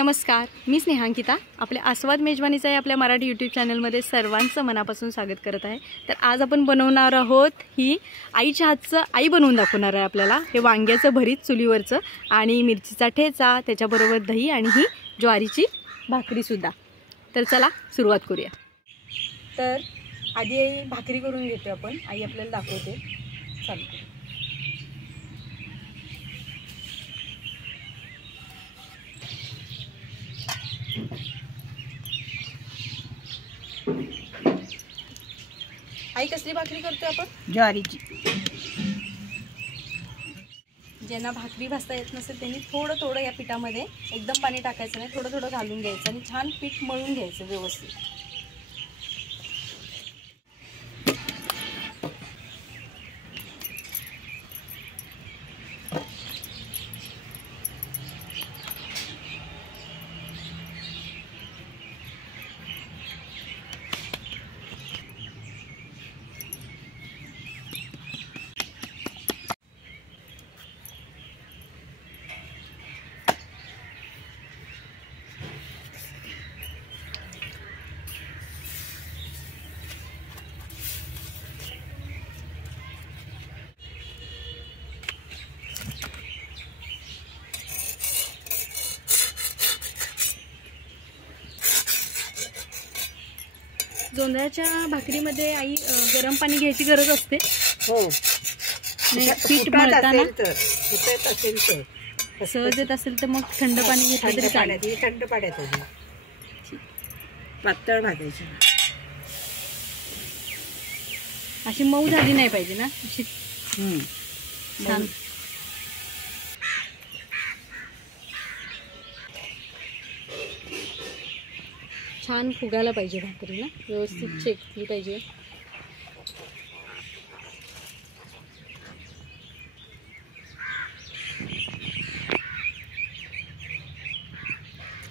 नमस्कार, मी स्नेहांकिता आपल्या आस्वाद मेजवानीचा आहे आपल्या मराठी यूट्यूब चॅनलमध्ये सर्वांचं मनापासून स्वागत करत आहे। तर आज आपण बनवणार आहोत ही आईच्या हातचं आई बनवून दाखवणार आहे आपल्याला। हे वांग्याचं भरीत चुलीवरचं आणि मिरचीचा ठेचा, त्याच्याबरोबर दही आणि ही ज्वारीची भाकरी सुद्धा। तर चला सुरुवात करूया। तर आधी भाकरी करून घेतो आपण, आई आपल्याला दाखवते। चालतं आई कसली भाकरी करतोय आपण? ज्वारीची। ज्यांना भाकरी भाजता येत नसेल त्यांनी थोडं थोडं या पिठामध्ये, एकदम पाणी टाकायचं नाही, थोडं थोडं घालून घ्यायचं आणि छान पीठ मळून घ्यायचं व्यवस्थित। जोंधळ्याच्या भाकरीमध्ये आई गरम पाणी घ्यायची गरज असते? हो, पीठ मळताना सहज येत असेल तर मग थंड पाणी घेतलं तरी चालेल। थंड पाण्यात पातळ भाजायची, अशी मऊ झाली नाही पाहिजे ना, अशी छान। छान फुगायला पाहिजे भाकरी ना, व्यवस्थित शेकली पाहिजे।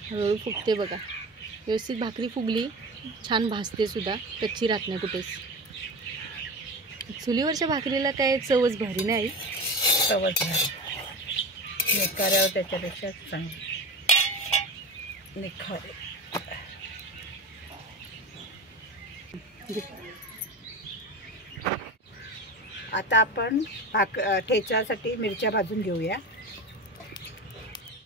हळूहळू फुगते बघा, व्यवस्थित भाकरी फुगली, छान भाजते सुद्धा, कच्ची राहत नाही कुठेच। चुलीवरच्या भाकरीला काय चवच भारी नाही, चवच भारी, निखाऱ्यावर त्याच्यापेक्षा चांगली निखारे। आता आपण ठेच्यासाठी मिरच्या भाजून घेऊया।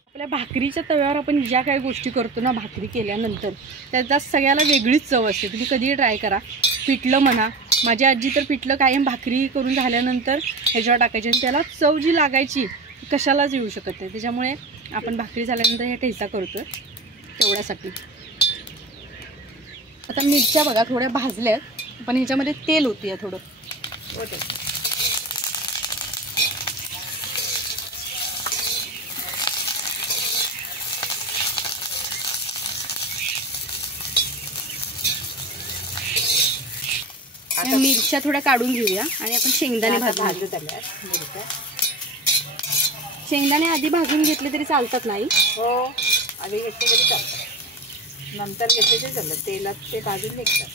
आपल्या भाकरीच्या तव्यावर आपण ज्या काही गोष्टी करतो ना भाकरी केल्यानंतर, त्याचा सगळ्याला वेगळीच चव असते। तुम्ही कधीही ट्राय करा। पिठलं म्हणा, माझी आजी तर पिठलं कायम भाकरी करून झाल्यानंतर ह्याच्यावर टाकायची आणि त्याला चव जी लागायची कशालाच येऊ शकत नाही। त्याच्यामुळे आपण भाकरी झाल्यानंतर हे ठेचा करतो तेवढ्यासाठी। आता मिरच्या बघा थोड्या भाजल्यात, पण ह्याच्यामध्ये तेल होती थोडं। आता मिरच्या थोड्या काढून घेऊया आणि आपण शेंगदाणे भाजून झाल्या। शेंगदाणे आधी भाजून घेतले तरी चालतात नाही? हो, आधी घेतले तरी चालतात, नंतर घेतले तरी चालतात, तेलात ते भाजून निघतात।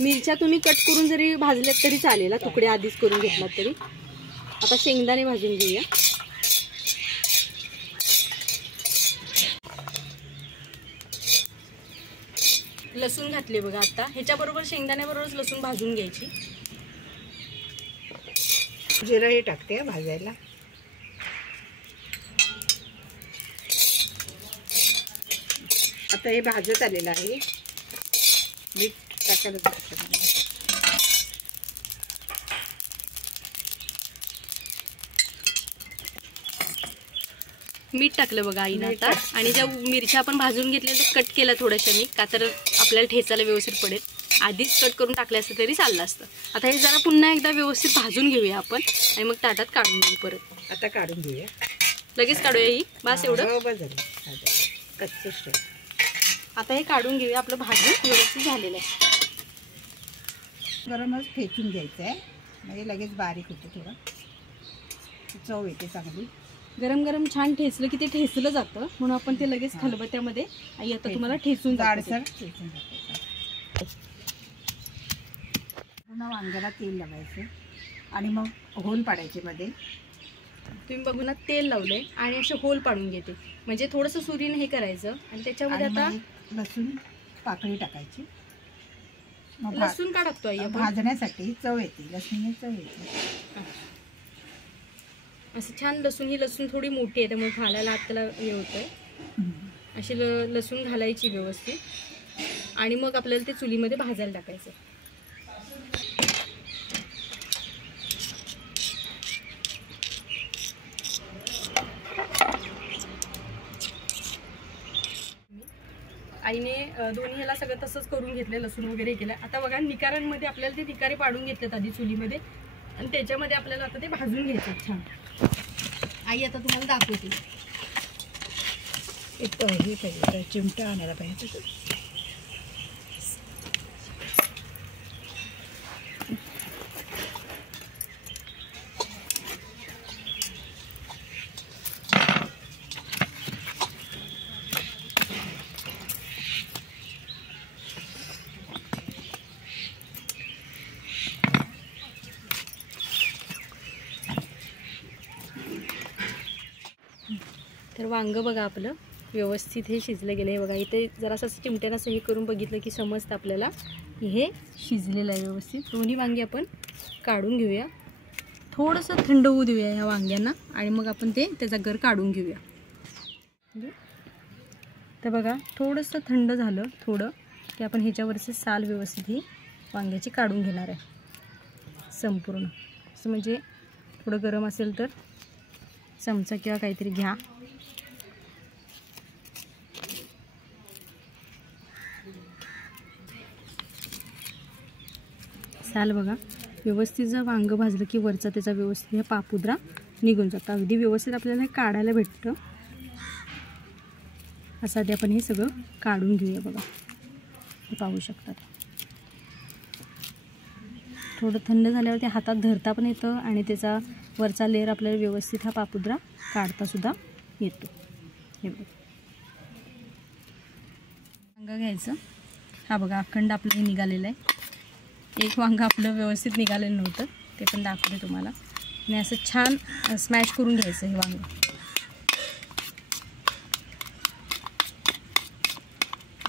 मिरच्या तुम्ही कट करून जरी भाजल्यात तरी चालेल, तुकडे आधीच करून घेतलात तरी। आता शेंगदाणे भाजून घेऊया। लसूण घातले बघा आता, ह्याच्याबरोबर शेंगदाण्याबरोबरच लसूण भाजून घ्यायची। जिरंही टाकते भाजायला। आता हे भाजत आलेलं आहे, मीठ टाकायला लागतं। मीठ टाकलं बघा आईनं आता, आणि ज्या मिरच्या आपण भाजून घेतल्या त्या कट केल्या थोड्याशा मी, का तर आपल्याला ठेचायला व्यवस्थित पडेल। आधीच कट करून टाकलं असतं तरी चाललं असतं। आता हे जरा पुन्हा एकदा व्यवस्थित भाजून घेऊया आपण आणि मग ताटात काढून घेऊ परत। आता काढून घेऊया, लगेच काढूया ही, बस एवढं कच्चे। आता हे काढून घेऊया, आपलं भाजून व्यवस्थित झालेलं आहे। गरमच ठेचून घ्यायचं आहे, म्हणजे लगेच बारीक होतं, थोडं चव येते चांगली। गरम गरम छान ठेचलं की ते ठेचलं जातं, म्हणून आपण ते लगेच खलबत्त्यामध्ये आई आता तुम्हाला ठेचून जाडसर ठेचून टाकायचं। पुन्हा वांग्याला तेल लावायचं आणि मग होऊन पाडायचे मध्ये। तुम्ही बघू ना, तेल लावलंय आणि असे होल पाडून घेते, म्हणजे थोडंसं सुरीने हे करायचं आणि त्याच्यामध्ये आता लसूण पाकळी टाकायची. लसूण का टाकतो आई आपण? भाजण्यासाठी चव येते, लसूणने चव येते. असं छान लसूण, ही लसूण थोडी मोठी आहे त्यामुळे घालायला हाताला हे होतंय. अशी लसूण घालायची व्यवस्थित आणि मग आपल्याला ते चुलीमध्ये भाजायला टाकायचं. आईने दोन्ही ह्याला सगळं तसंच करून घेतलं, लसूण वगैरे केलं. आता बघा निकारांमध्ये आपल्याला ते निकारे पाडून घेतलेत आधी चुलीमध्ये आणि त्याच्यामध्ये आपल्याला आता ते भाजून घ्यायचं छान. आई आता तुम्हाला दाखवते. एक हे पाहिजे, चिमटा आणायला पाहिजे. तर वांग बघा आपलं व्यवस्थित हे शिजलं गेलं आहे बघा. इथे जरासं चिमट्यानं असं हे करून बघितलं की समजतं आपल्याला हे शिजलेलं आहे व्यवस्थित. दोन्ही वांगी आपण काढून घेऊया, थोडंसं थंड होऊ देऊया ह्या वांग्यांना आणि मग आपण ते त्याचा गर काढून घेऊया. तर बघा थोडंसं थंड झालं थोडं की आपण ह्याच्यावरचे साल व्यवस्थित ही वांग्याची काढून घेणार आहे संपूर्ण. असं म्हणजे थोडं गरम असेल तर चमचा किंवा काहीतरी घ्या. साल बघा व्यवस्थित जर वांग भाजलं की वरचा त्याचा व्यवस्थित हे पापुद्रा निघून जातं. अगदी व्यवस्थित आपल्याला हे काढायला भेटतं. असं आधी आपण हे सगळं काढून घेऊया बघा. हे पाहू शकतात. थोडं थंड झाल्यावर ते हातात धरता पण येतं आणि त्याचा वरचा लेअर आपल्याला व्यवस्थित हा पापुद्रा काढता सुद्धा येतो. हे बघा वांग घ्यायचं. हा बघा अखंड आपलं हे निघालेलं आहे. एक वांग आपलं व्यवस्थित निघालेलं नव्हतं, ते पण दाखवते तुम्हाला. आणि असं छान स्मॅश करून घ्यायचं हे वांग.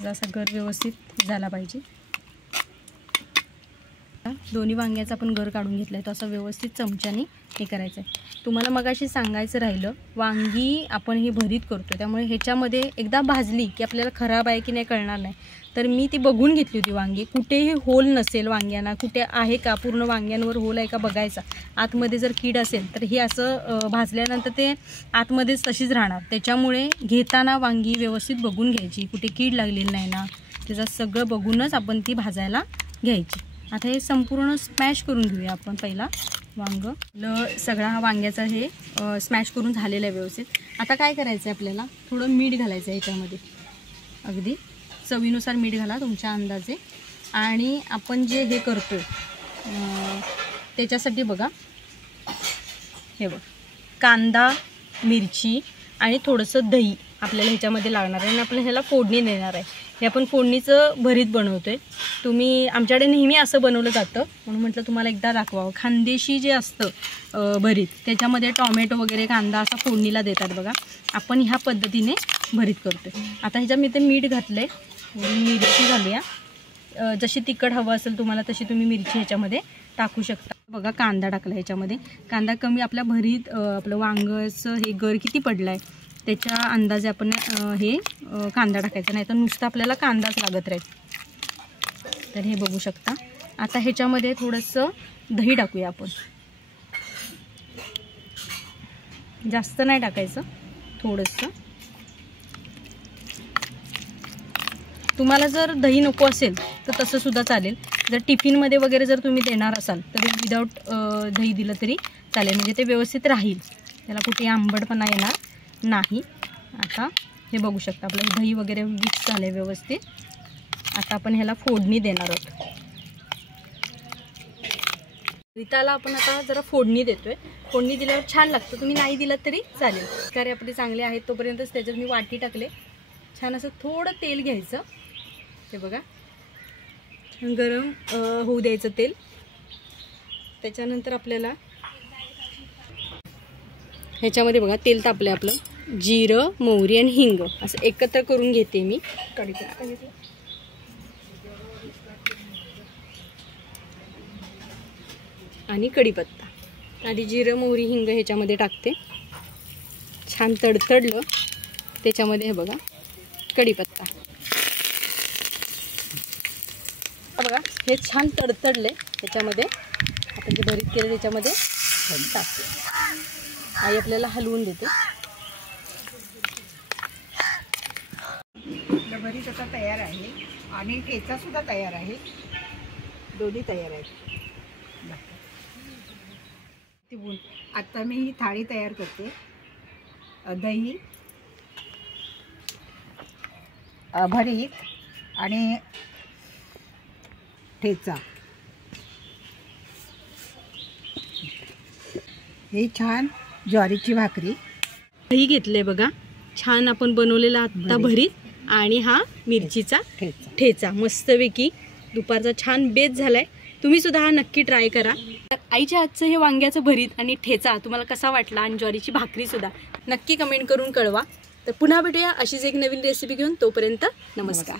जसा गर व्यवस्थित झाला पाहिजे. दोन्ही वांग्याचा आपण गर काढून घेतला आहे तो असं व्यवस्थित चमच्याने हे करायचं आहे. तुम्हाला मगाशी सांगायचं राहिलं, वांगी आपण ही भरीत करतो त्यामुळे ह्याच्यामध्ये एकदा भाजली की आपल्याला खराब आहे की नाही कळणार नाही. तर मी ती बघून घेतली होती वांगी, कुठेही होल नसेल वांग्यांना, कुठे आहे का पूर्ण वांग्यांवर होल आहे का बघायचा. आतमध्ये जर कीड असेल तर हे असं भाजल्यानंतर ते आतमध्येच तशीच राहणार. त्याच्यामुळे घेताना वांगी व्यवस्थित बघून घ्यायची, कुठे कीड लागलेली नाही ना, त्याचं सगळं बघूनच आपण ती भाजायला घ्यायची. आता हे संपूर्ण स्मॅश करून घेऊया आपण. पहिला वांग सगळा हा वांग्याचा हे स्मॅश करून झालेला आहे व्यवस्थित. आता काय करायचं आहे आपल्याला, थोडं मीठ घालायचं आहे याच्यामध्ये. अगदी चवीनुसार मीठ घाला तुमच्या अंदाजे. आणि आपण जे हे करतो त्याच्यासाठी बघा हे बघ, कांदा, मिरची आणि थोडंसं दही आपल्याला ह्याच्यामध्ये लागणार आहे आणि आपल्याला ह्याला फोडणी देणार आहे. हे आपण फोडणीचं भरीत बनवतो आहे. तुम्ही आमच्याकडे नेहमी असं बनवलं जातं म्हणून म्हटलं तुम्हाला एकदा दाखवावं. खानदेशी जे असतं भरीत त्याच्यामध्ये टॉमॅटो वगैरे कांदा असा फोडणीला देतात बघा. आपण ह्या पद्धतीने भरीत करतो आहे. आता ह्याच्यामध्ये मीठ घातलं आहे, मिरची घालूया. जशी तिखट हवं असेल तुम्हाला तशी तुम्ही मिरची ह्याच्यामध्ये टाकू शकता. बघा कांदा टाकला ह्याच्यामध्ये. कांदा कमी आपल्या भरीत आपलं वांगचं हे गर किती पडलं आहे त्याच्या अंदाजे आपण हे कांदा टाकायचा, नाही तर नुसतं आपल्याला कांदाच लागत राहील. तर हे बघू शकता. आता ह्याच्यामध्ये थोडंसं दही टाकूया आपण. जास्त नाही टाकायचं, थोडंसं. तुम्हाला जर दही नको असेल तर तसं सुद्धा चालेल. जर टिफिनमध्ये वगैरे जर तुम्ही देणार असाल तर विदाऊट दही दिलं तरी चालेल, म्हणजे ते व्यवस्थित राहील, त्याला कुठे आंबटपणा येणार नाही. आता हे बघू शकता आपलं दही वगैरे मिक्स झालं व्यवस्थित. आता आपण ह्याला फोडणी देणार आहोत. भरीताला आपण आता जरा फोडणी देतोय. फोडणी दिल्यावर छान लागतं, तुम्ही नाही दिलं तरी चालेल. कारण आपले चांगले आहेत तोपर्यंतच त्याच्यात मी वाटी टाकले. छान असं थोडं तेल घ्यायचं, ते बघा गरम होऊ द्यायचं तेल. त्याच्यानंतर आपल्याला ह्याच्यामध्ये बघा तेल तापलं आपलं, जिरं, मोहरी आणि हिंग असं एकत्र करून घेते मी. कढीपत्ता घेते आणि कढीपत्ता. आधी जिरं, मोहरी, हिंग ह्याच्यामध्ये टाकते. छान तडतडलं त्याच्यामध्ये हे बघा कढीपत्ता. बघा हे छान तडतडले, त्याच्यामध्ये आपण जे भरीत केलं त्याच्यामध्ये टाकते. आई आपल्याला हलवून देते. भरीत आता तयार आहे आणि ठेचा सुद्धा तयार आहे, दोन्ही तयार आहेत. आता मी ही थाळी तयार करते. दही, भरीत आणि ठेचा. हे छान ज्वारीची भाकरी. दही घेतले बघा, छान आपण बनवलेला आत्ता भरीत आणि हा मिरचीचा ठेचा. मस्तपैकी दुपारचा छान बेत झालाय. तुम्ही सुद्धा हा नक्की ट्राय करा. आईच्या हातचं हे वांग्याचं भरीत आणि ठेचा तुम्हाला कसा वाटला आणि ज्वारीची भाकरी सुद्धा नक्की कमेंट करून कळवा. तर पुन्हा भेटूया अशीच एक नवीन रेसिपी घेऊन. तोपर्यंत नमस्कार.